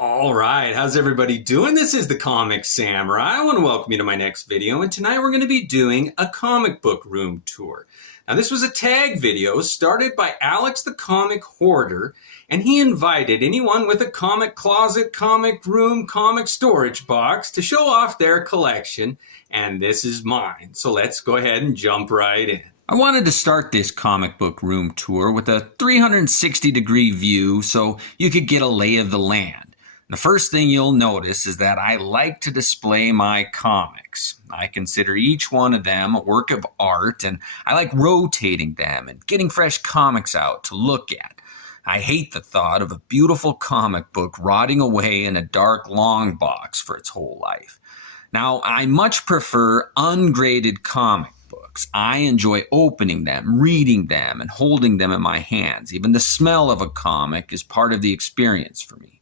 All right, how's everybody doing? This is the Comic Samurai. I want to welcome you to my next video, and tonight we're going to be doing a comic book room tour. Now, this was a tag video started by Alex the Comic Hoarder, and he invited anyone with a comic closet, comic room, comic storage box to show off their collection, and this is mine. So let's go ahead and jump right in. I wanted to start this comic book room tour with a 360-degree view so you could get a lay of the land. The first thing you'll notice is that I like to display my comics. I consider each one of them a work of art, and I like rotating them and getting fresh comics out to look at. I hate the thought of a beautiful comic book rotting away in a dark long box for its whole life. Now, I much prefer ungraded comic books. I enjoy opening them, reading them, and holding them in my hands. Even the smell of a comic is part of the experience for me.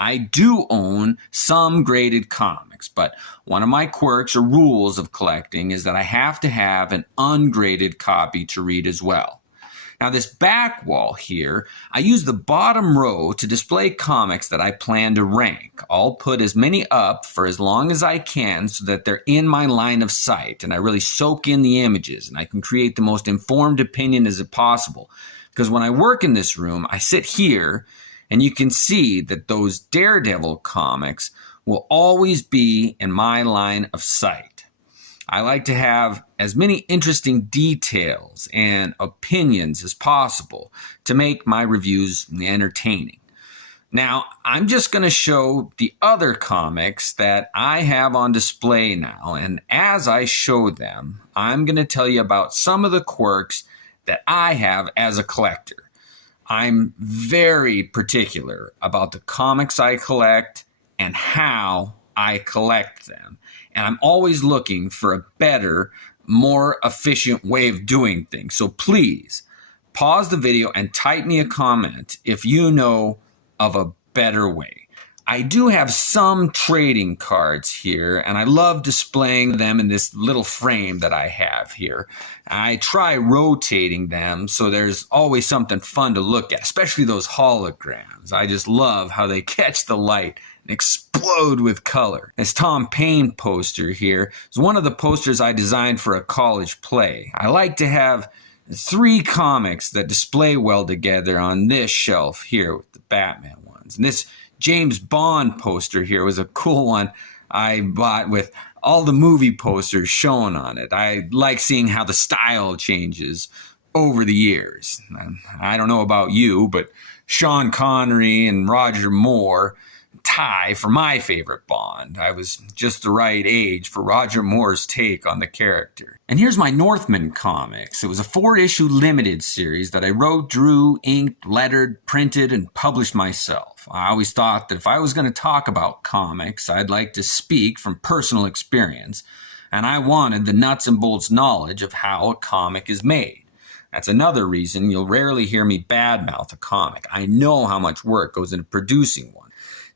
I do own some graded comics, but one of my quirks or rules of collecting is that I have to have an ungraded copy to read as well. Now, this back wall here, I use the bottom row to display comics that I plan to rank. I'll put as many up for as long as I can so that they're in my line of sight and I really soak in the images and I can create the most informed opinion as possible. Because when I work in this room, I sit here and you can see that those Daredevil comics will always be in my line of sight. I like to have as many interesting details and opinions as possible to make my reviews entertaining. Now, I'm just going to show the other comics that I have on display now, and as I show them, I'm going to tell you about some of the quirks that I have as a collector. I'm very particular about the comics I collect and how I collect them. And I'm always looking for a better, more efficient way of doing things. So please pause the video and type me a comment if you know of a better way. I do have some trading cards here, and I love displaying them in this little frame that I have here. I try rotating them so there's always something fun to look at, especially those holograms. I just love how they catch the light and explode with color. This Tom Paine poster here is one of the posters I designed for a college play. I like to have 3 comics that display well together on this shelf here with the Batman ones. And this James Bond poster here was a cool one I bought with all the movie posters shown on it. I like seeing how the style changes over the years. I don't know about you, but Sean Connery and Roger Moore tie for my favorite Bond. I was just the right age for Roger Moore's take on the character. And here's my Northman comics. It was a 4-issue limited series that I wrote, drew, inked, lettered, printed, and published myself. I always thought that if I was going to talk about comics, I'd like to speak from personal experience, and I wanted the nuts and bolts knowledge of how a comic is made. That's another reason you'll rarely hear me badmouth a comic. I know how much work goes into producing one.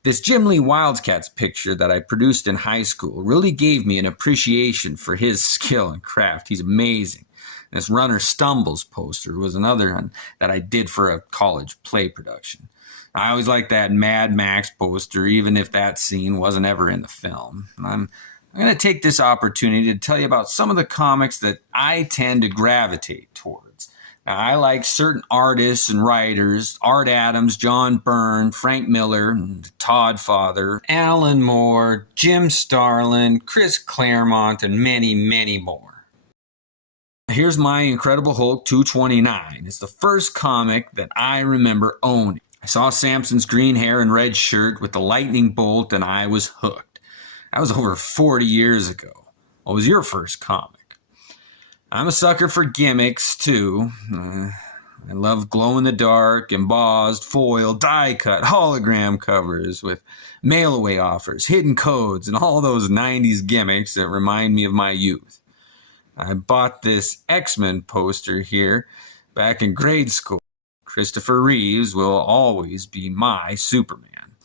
This Jim Lee Wildcats picture that I produced in high school really gave me an appreciation for his skill and craft. He's amazing. This Runner Stumbles poster was another one that I did for a college play production. I always liked that Mad Max poster, even if that scene wasn't ever in the film. I'm going to take this opportunity to tell you about some of the comics that I tend to gravitate towards. Now, I like certain artists and writers: Art Adams, John Byrne, Frank Miller, Todd Father, Alan Moore, Jim Starlin, Chris Claremont, and many, many more. Here's my Incredible Hulk 229. It's the first comic that I remember owning. I saw Samson's green hair and red shirt with the lightning bolt, and I was hooked. That was over 40 years ago. What was your first comic? I'm a sucker for gimmicks, too. I love glow-in-the-dark, embossed, foil, die-cut, hologram covers with mail-away offers, hidden codes, and all those 90s gimmicks that remind me of my youth. I bought this X-Men poster here back in grade school. Christopher Reeves will always be my Superman.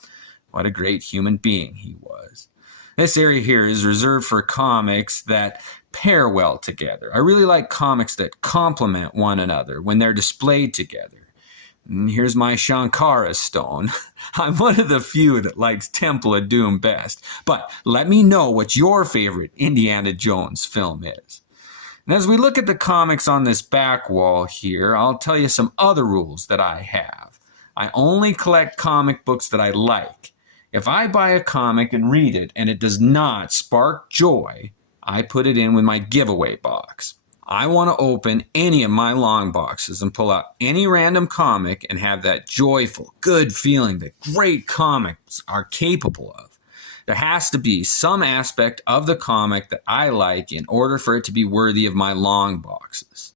What a great human being he was. This area here is reserved for comics that pair well together. I really like comics that complement one another when they're displayed together. And here's my Shankara stone. I'm one of the few that likes Temple of Doom best, but let me know what your favorite Indiana Jones film is. And as we look at the comics on this back wall here, I'll tell you some other rules that I have. I only collect comic books that I like. If I buy a comic and read it and it does not spark joy, I put it in with my giveaway box. I want to open any of my long boxes and pull out any random comic and have that joyful, good feeling that great comics are capable of. There has to be some aspect of the comic that I like in order for it to be worthy of my long boxes.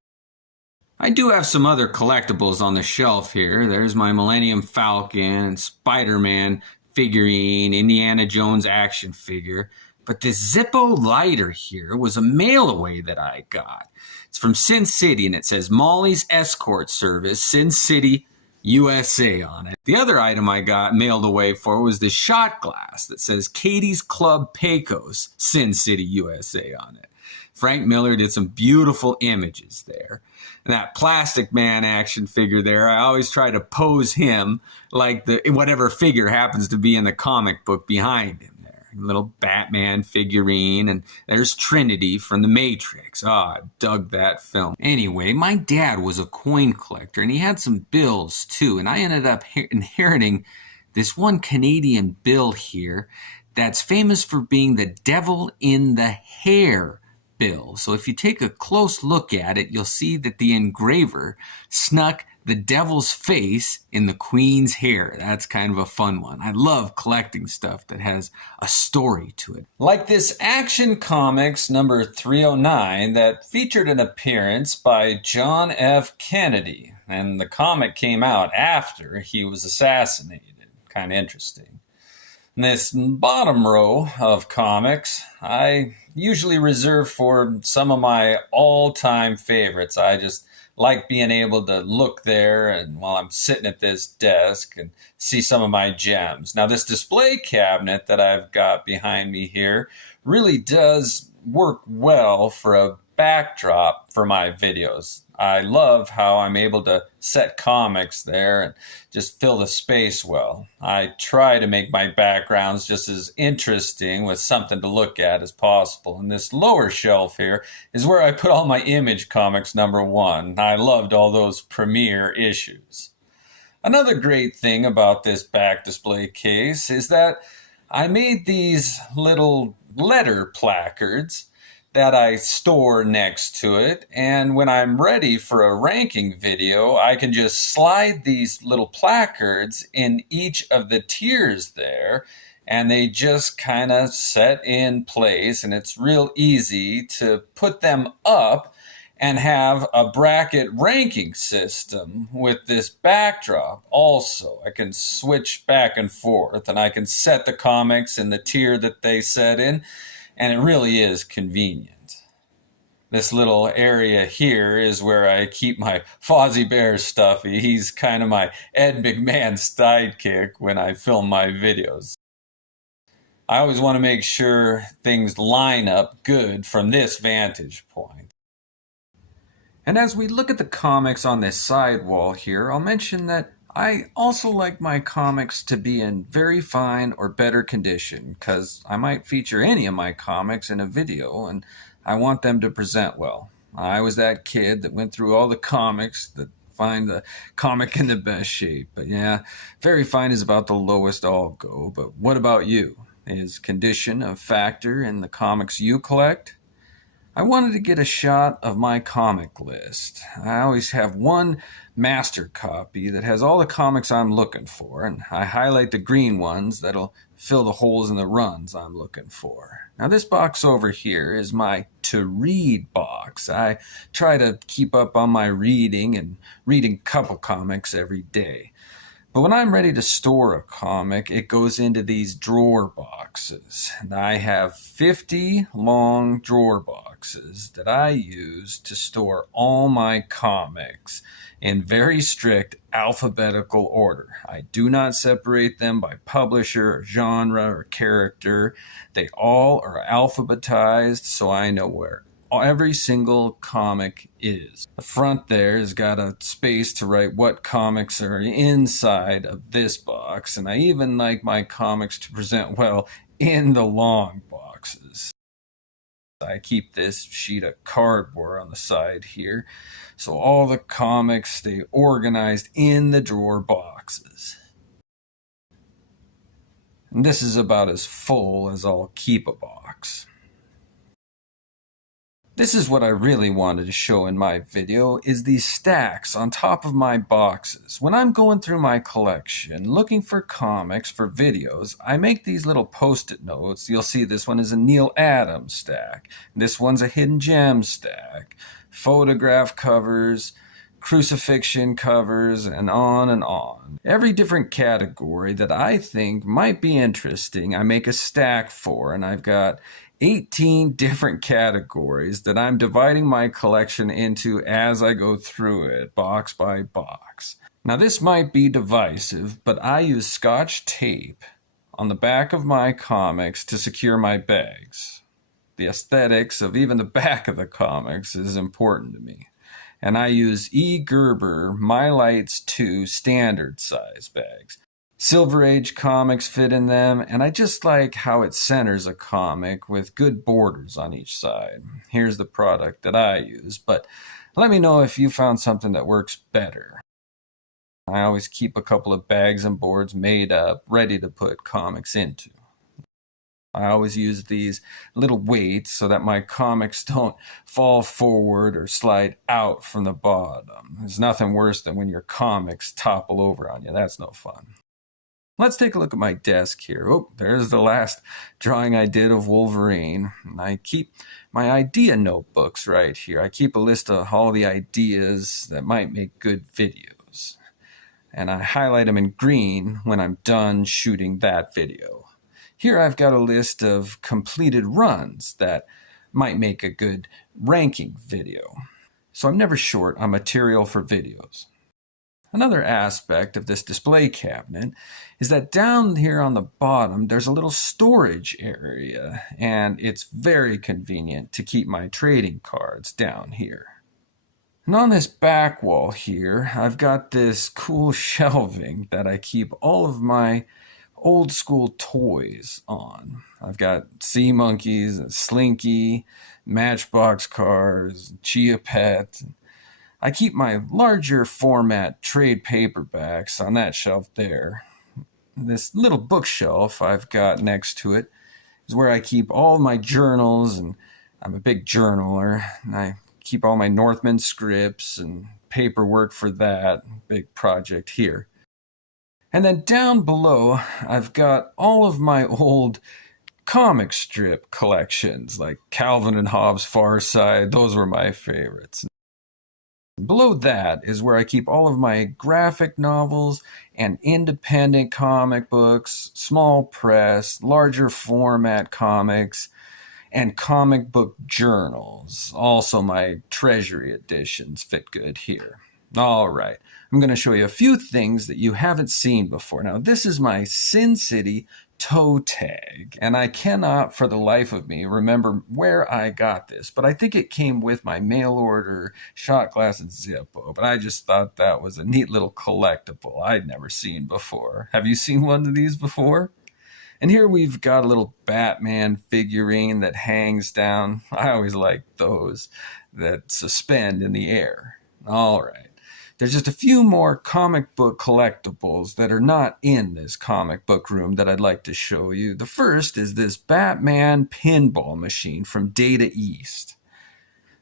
I do have some other collectibles on the shelf here. There's my Millennium Falcon, Spider-Man figurine, Indiana Jones action figure. But this Zippo lighter here was a mail away that I got. It's from Sin City and it says Molly's Escort Service, Sin City, USA on it. The other item I got mailed away for was this shot glass that says Katie's Club Pecos, Sin City, USA on it. Frank Miller did some beautiful images there. And that Plastic Man action figure there, I always try to pose him like whatever figure happens to be in the comic book behind him. Little Batman figurine, and there's Trinity from The Matrix. I dug that film. Anyway, my dad was a coin collector, and he had some bills too, and I ended up inheriting this one Canadian bill here that's famous for being the devil in the hair bill. So if you take a close look at it, you'll see that the engraver snuck the devil's face in the queen's hair. That's kind of a fun one. I love collecting stuff that has a story to it. Like this Action Comics number 309 that featured an appearance by John F. Kennedy. And the comic came out after he was assassinated. Kind of interesting. And this bottom row of comics, I usually reserve for some of my all-time favorites. I just like being able to look there and while I'm sitting at this desk and see some of my gems. Now this display cabinet that I've got behind me here really does work well for a backdrop for my videos. I love how I'm able to set comics there and just fill the space well. I try to make my backgrounds just as interesting with something to look at as possible. And this lower shelf here is where I put all my Image Comics #1. I loved all those premiere issues. Another great thing about this back display case is that I made these little letter placards that I store next to it, and when I'm ready for a ranking video, I can just slide these little placards in each of the tiers there, and they just kind of set in place, and it's real easy to put them up and have a bracket ranking system with this backdrop also. I can switch back and forth, and I can set the comics in the tier that they set in, and it really is convenient. This little area here is where I keep my Fozzie Bear stuffy. He's kind of my Ed McMahon sidekick when I film my videos. I always want to make sure things line up good from this vantage point. And as we look at the comics on this side wall here, I'll mention that I also like my comics to be in very fine or better condition, because I might feature any of my comics in a video and I want them to present well. I was that kid that went through all the comics that find the comic in the best shape. But yeah, very fine is about the lowest I'll go. But what about you? Is condition a factor in the comics you collect? I wanted to get a shot of my comic list. I always have one master copy that has all the comics I'm looking for, and I highlight the green ones that'll fill the holes in the runs I'm looking for. Now this box over here is my to read box. I try to keep up on my reading and reading a couple comics every day. But when I'm ready to store a comic, it goes into these drawer boxes. And I have 50 long drawer boxes that I use to store all my comics in very strict alphabetical order. I do not separate them by publisher or genre or character. They all are alphabetized, so I know where every single comic is. The front there has got a space to write what comics are inside of this box, and I even like my comics to present well in the long boxes. I keep this sheet of cardboard on the side here, so all the comics stay organized in the drawer boxes. And this is about as full as I'll keep a box. This is what I really wanted to show in my video, is these stacks on top of my boxes. When I'm going through my collection, looking for comics for videos, I make these little post-it notes. You'll see this one is a Neil Adams stack. This one's a hidden gem stack. Photograph covers, crucifixion covers, and on and on. Every different category that I think might be interesting, I make a stack for, and I've got 18 different categories that I'm dividing my collection into as I go through it, box by box. Now this might be divisive, but I use Scotch tape on the back of my comics to secure my bags. The aesthetics of even the back of the comics is important to me. And I use E. Gerber My Lights 2 standard size bags. Silver Age comics fit in them, and I just like how it centers a comic with good borders on each side. Here's the product that I use, but let me know if you found something that works better. I always keep a couple of bags and boards made up, ready to put comics into. I always use these little weights so that my comics don't fall forward or slide out from the bottom. There's nothing worse than when your comics topple over on you. That's no fun. Let's take a look at my desk here. Oh, there's the last drawing I did of Wolverine. And I keep my idea notebooks right here. I keep a list of all the ideas that might make good videos. And I highlight them in green when I'm done shooting that video. Here I've got a list of completed runs that might make a good ranking video. So I'm never short on material for videos. Another aspect of this display cabinet is that down here on the bottom there's a little storage area, and it's very convenient to keep my trading cards down here. And on this back wall here I've got this cool shelving that I keep all of my old school toys on. I've got Sea Monkeys, Slinky, Matchbox cars, Chia Pet. I keep my larger format trade paperbacks on that shelf there. This little bookshelf I've got next to it is where I keep all my journals, and I'm a big journaler, and I keep all my Northman scripts and paperwork for that big project here. And then down below, I've got all of my old comic strip collections, like Calvin and Hobbes' Far Side. Those were my favorites. Below that is where I keep all of my graphic novels and independent comic books, small press, larger format comics, and comic book journals. Also, my treasury editions fit good here. All right, I'm going to show you a few things that you haven't seen before. Now, this is my Sin City toe tag, and I cannot for the life of me remember where I got this, but I think it came with my mail order shot glass and Zippo, but I just thought that was a neat little collectible I'd never seen before. Have you seen one of these before? And here we've got a little Batman figurine that hangs down. I always like those that suspend in the air. All right. There's just a few more comic book collectibles that are not in this comic book room that I'd like to show you. The first is this Batman pinball machine from Data East.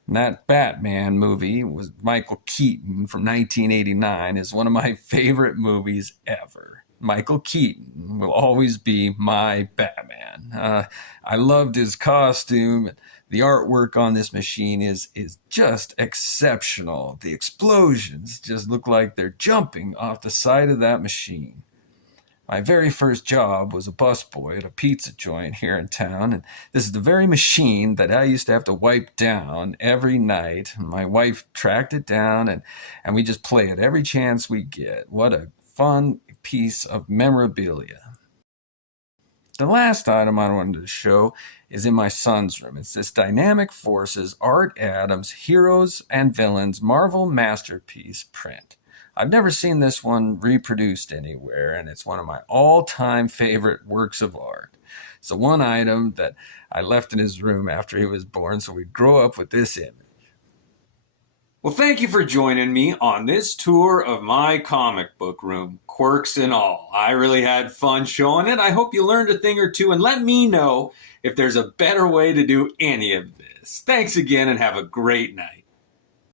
And that Batman movie was Michael Keaton from 1989, is one of my favorite movies ever. Michael Keaton will always be my Batman. I loved his costume. The artwork on this machine is just exceptional. The explosions just look like they're jumping off the side of that machine. My very first job was a busboy at a pizza joint here in town, and this is the very machine that I used to have to wipe down every night. My wife tracked it down, and we just play it every chance we get. What a fun piece of memorabilia. The last item I wanted to show is in my son's room. It's this Dynamic Forces Art Adams Heroes and Villains Marvel Masterpiece print. I've never seen this one reproduced anywhere, and it's one of my all-time favorite works of art. It's the one item that I left in his room after he was born, so we'd grow up with this image. Well, thank you for joining me on this tour of my comic book room, quirks and all. I really had fun showing it. I hope you learned a thing or two, and let me know if there's a better way to do any of this. Thanks again, and have a great night.